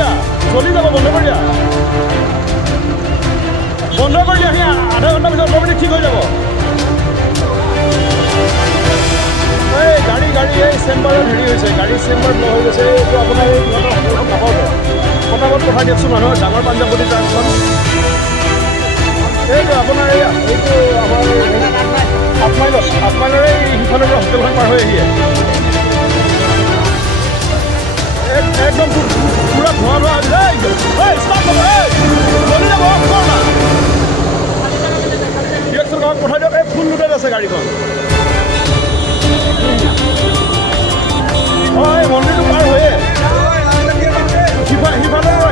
দিয়া চলি যাব বন্ধ কৰি দিয়া সি আধা ঘণ্টা পিছত অট'মেটিক ঠিক হৈ যাব এই গাড়ী এই চেম্বাৰত হেৰি হৈছে গাড়ী চেম্বাৰ ব্লক হৈ গৈছে এইটো আপোনাৰ এই ইহঁতৰ হোটেলখন নাপাব পটাপট পঠাই দিয়কচোন মানুহৰ ডাঙৰ পাঞ্জাৱতী ট্ৰাকখন এইটো আপোনাৰ এইটো আমাৰ আঠমাইলৰ এই সিফালৰ পৰা হোটেলখন পাৰ হৈ আহিয়ে একদম পুৰা ধোঁৱা দিয়কচোন পঠাই দিয়ক এই ফুল লোডেড আছে গাড়ীখন হয় মন্দিৰটো পাৰ হৈয়ে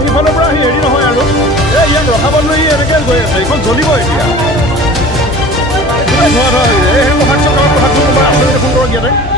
সিফালৰ পৰা আহি হেৰি নহয় আৰু এই ইয়াক ৰখাবলৈ এনেকৈ গৈ আছে এইখন জ্বলিব এতিয়া ধোঁৱা এই কথাটো তোমাৰ আছে ফোন কৰক ইয়াতে